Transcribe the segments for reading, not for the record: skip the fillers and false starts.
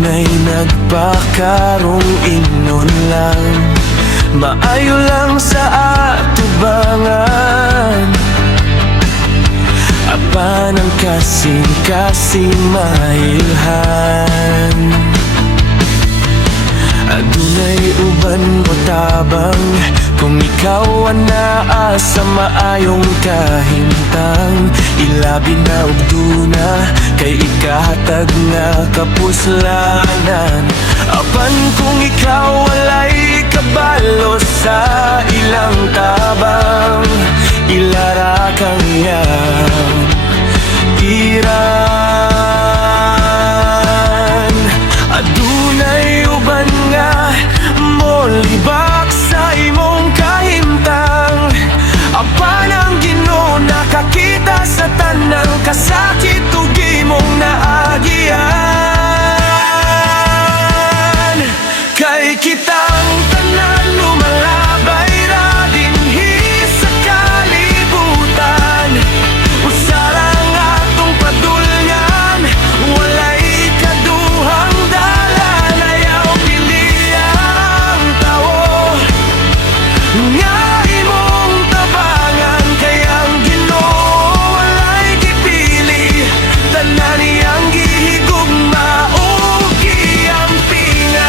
Adunay nagpakarong inon lang, maayo lang sa atubangan. Apan ang kasing-kasing mailhan. Adunay uban mo tabang, kung ikaw anaa sa maayong kahimtang. Ilabi na ug duna, kay ikahatag nga kapuslanan. Apan kung ikaw walay kabalo sa ilang tabang, ilara kang iyang iran. Adunay uban nga molibak sa imong kahimtang. Apan ang Ginoo nakakita sa tanang kasakit ug imong naagian. Kay kitang tanan lumalabay ra dinhi sa kalibutan. Usara nga atong padulngan, walay kaduhang dalan. Ayaw pili ang tawo nga imong tabangan. Kay ang Ginoo walay gipili, tanan niyang gihigugma ug giampingan.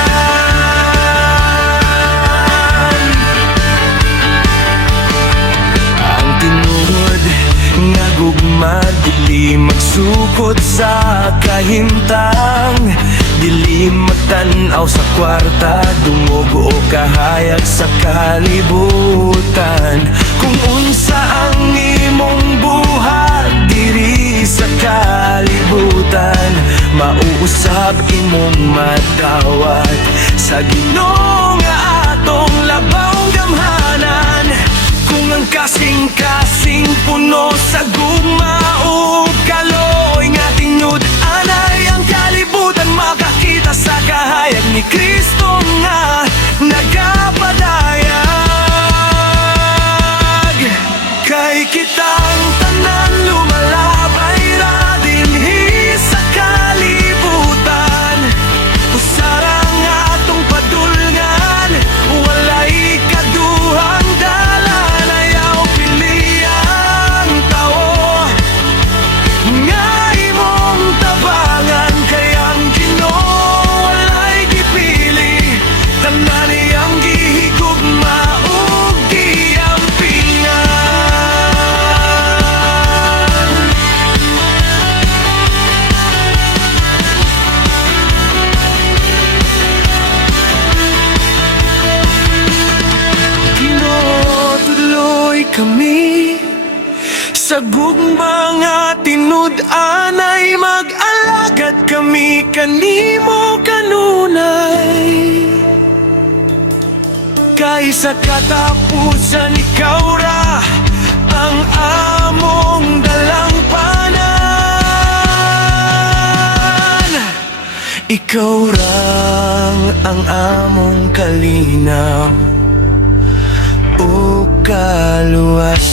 Ang tinuod nga gugma dili magsukot sa kahimtang. Dili magtan-aw sa kwarta, dungog o kahayag sa kalibutan. Kung unsa ang imong buhat diri sa kalibutan, mauusab imong matawat sa Ginoo nga atong labang gamhanan. Kung ang kasing-kasing puno sa gugma o kaloy nga tingud, anay ang kalibutan makakita sa kahayag ni Kristo nga nagapadayag. Kay kitang tanan lumalabay ra dinhi sa kalibutan. Usara nga atong padulngan, walay kaduhang dalan. Ayaw pili ang tawo nga imong tabangan. Kay ang Ginoo walay gipili, tanan niyang gihigugma ug giampingan. Ginoo, tuloy kami sa gugma nga tinud-anay, mag-alagad kami kanimo kanunay. Kay sa katapusan ikaw ra ang among dalangpanan. Ikaw ra ang among kalinaw o kaluwas.